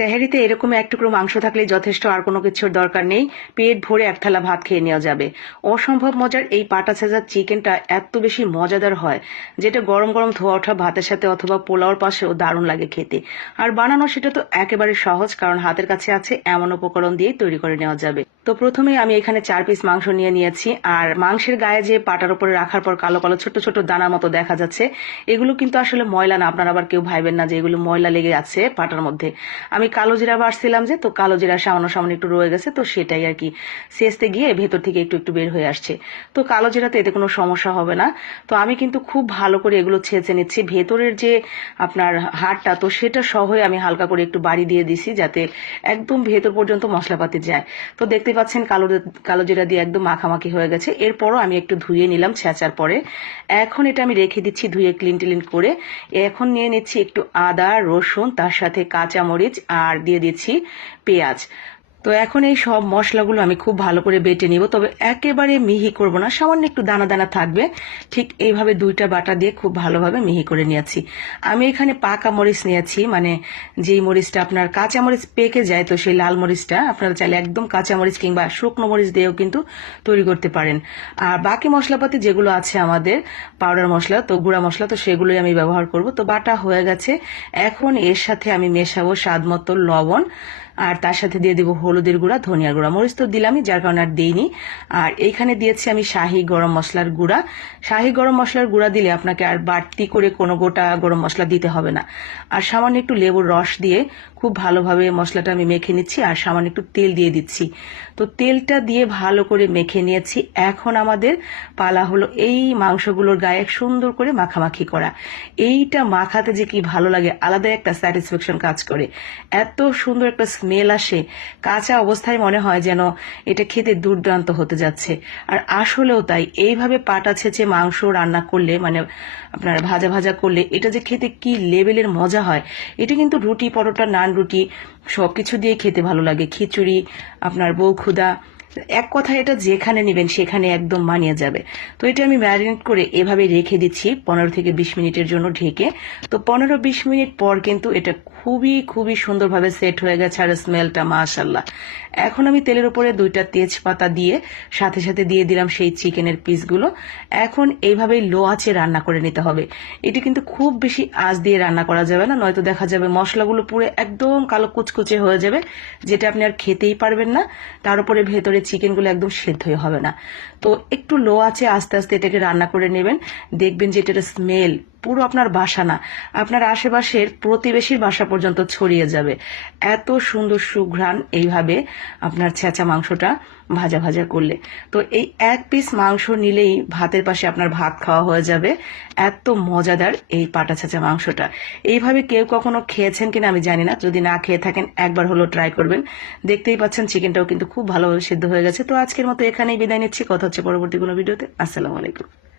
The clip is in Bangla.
সেহেরিতে এরকম এক টুকরো মাংস থাকলে যথেষ্ট আর কোনো কিছুর দরকার নেই। পেট ভরে এক থালা ভাত খেয়ে নেওয়া যাবে। অসম্ভব মজার এই পাটা সেজার চিকেনটা এত বেশি মজাদার হয়, যেটা গরম গরম ধোয়া ওঠা ভাতের সাথে অথবা পোলাওর পাশেও দারুণ লাগে খেতে। আর বানানো সেটা তো একেবারে সহজ, কারণ হাতের কাছে আছে এমন উপকরণ দিয়েই তৈরি করে নেওয়া যাবে। তো প্রথমে আমি এখানে চার পিস মাংস নিয়ে নিয়েছি। আর মাংসের গায়ে যে পাটার উপরে রাখার পর কালো কালো ছোট ছোট দানার মতো দেখা যাচ্ছে, এগুলো কিন্তু আসলে ময়লা না। আপনারা আবার কেউ ভাইবেন না যে এগুলো ময়লা লেগে আছে পাটার মধ্যে। আমি কালো জিরা বাড়ছিলাম যে, তো কালো জিরা সামান্য সামান্য একটু রয়ে গেছে, তো সেটাই আর কি। সেচতে গিয়ে ভেতর থেকে একটু একটু বের হয়ে আসছে। তো কালো জিরাতে এতে কোনো সমস্যা হবে না। তো আমি কিন্তু খুব ভালো করে এগুলো ছেঁচে নিচ্ছি। ভেতরের যে আপনার হাড়টা, তো সেটা সহই আমি হালকা করে একটু বাড়ি দিয়ে দিছি যাতে একদম ভেতর পর্যন্ত মশলাপাতি যায়। তো দেখতে পাচ্ছেন কালো কালো জিরা দিয়ে একদম মাখামাখি হয়ে গেছে। এরপরও আমি একটু ধুয়ে নিলাম ছেঁচার পরে। এখন এটা আমি রেখে দিচ্ছি ধুয়ে ক্লিন টিলিন করে। এখন নিয়ে নিচ্ছি একটু আদা, রসুন, তার সাথে কাঁচামরিচ আর দিয়ে দিচ্ছি পেঁয়াজ। তো এখন এই সব মশলাগুলো আমি খুব ভালো করে বেটে নিব, তবে একেবারে মিহি করব না, সামান্য একটু দানা দানা থাকবে। ঠিক এইভাবে দুইটা বাটা দিয়ে খুব ভালোভাবে মিহি করে নিয়েছি। আমি এখানে পাকা মরিচ নিয়েছি মানে যেই মরিচটা আপনার কাঁচা মরিচ পেকে যায়, তো সেই লাল মরিচটা আপনারা চাইলে একদম কাঁচা মরিচ কিংবা শুকনো মরিচ দিয়েও কিন্তু তৈরি করতে পারেন। আর বাকি মশলাপাতি যেগুলো আছে আমাদের, পাউডার মশলা, তো গুঁড়া মশলা, তো সেগুলোই আমি ব্যবহার করব। তো বাটা হয়ে গেছে। এখন এর সাথে আমি মেশাবো স্বাদ মতো লবণ। আর তার সাথে দিয়ে দেবো হলুদের গুঁড়া, ধনিয়ার গুঁড়া। মরিচ তো দিলামই, যার কারণে আর দিইনি। আর এইখানে দিয়েছি আমি শাহি গরম মশলার গুঁড়া। শাহি গরম মশলার গুঁড়া দিলে আপনাকে আর বাড়তি করে কোনো গোটা গরম মশলা দিতে হবে না। আর সামান্য একটু লেবুর রস দিয়ে খুব ভালোভাবে মশলাটা আমি মেখে নিচ্ছি আর সামান্য একটু তেল দিয়ে দিচ্ছি। তো তেলটা দিয়ে ভালো করে মেখে নিয়েছি। এখন আমাদের পালা হলো এই মাংসগুলোর গায়ে সুন্দর করে মাখামাখি করা। এইটা মাখাতে যে কি ভালো লাগে, আলাদা একটা স্যাটিসফ্যাকশন কাজ করে। এত সুন্দর একটা স্মেল আসে। কাঁচা অবস্থায় মনে হয় যেন এটা খেতে দুর্দান্ত হতে যাচ্ছে। আর আসলেও তাই, এইভাবে পাটা ছেঁচে মাংস রান্না করলে মানে আপনার ভাজা ভাজা করলে, এটা যে খেতে কি লেভেলের মজা হয়, এটা কিন্তু রুটি পরোটা, নান রুটি সবকিছু দিয়ে খেতে ভালো লাগে। খিচুড়ি আপনার বউ ক্ষুদা এক কথা এটা যেখানে নেবেন সেখানে একদম মানিয়ে যাবে। তো এটা আমি ম্যারিনেট করে এভাবে রেখে দিচ্ছি পনেরো থেকে বিশ মিনিটের জন্য ঢেকে। তো পনেরো বিশ মিনিট পর কিন্তু এটা খুবই খুবই সুন্দরভাবে সেট হয়ে গেছে আর স্মেলটা, মাশাল্লাহ। এখন আমি তেলের উপরে দুইটা তেজপাতা দিয়ে সাথে সাথে দিয়ে দিলাম সেই চিকেনের পিসগুলো। এখন এইভাবেই লো আঁচে রান্না করে নিতে হবে। এটি কিন্তু খুব বেশি আঁচ দিয়ে রান্না করা যাবে না, নয়তো দেখা যাবে মশলাগুলো পুরো একদম কালো কুচকুচে হয়ে যাবে, যেটা আপনি আর খেতেই পারবেন না। তার উপরে ভেতরে চিকেনগুলো একদম সেদ্ধই হবে না। তো একটু লো আছে, আস্তে আস্তে এটাকে রান্না করে নেবেন। দেখবেন যে এটার স্মেল পুরো আপনার বাসা না, আপনার আশেপাশের প্রতিবেশীর বাসা পর্যন্ত ছড়িয়ে যাবে। এত সুন্দর সুঘ্রাণ এইভাবে আপনার ছেঁচা মাংসটা ভাজা ভাজা করলে। তো এই এক পিস মাংস নিলেই ভাতের পাশে আপনার ভাত খাওয়া হয়ে যাবে। এত মজাদার এই পাটা ছেঁচা মাংসটা। এইভাবে কেউ কখনো খেয়েছেন কিনা আমি জানি না। যদি না খেয়ে থাকেন, একবার হলো ট্রাই করবেন। দেখতেই পাচ্ছেন চিকেনটাও কিন্তু খুব ভালোভাবে সিদ্ধ হয়ে গেছে। তো আজকের মতো এখানেই বিদায় নিচ্ছি। কথা হচ্ছে পরবর্তী কোনো ভিডিওতে। আসসালামু আলাইকুম।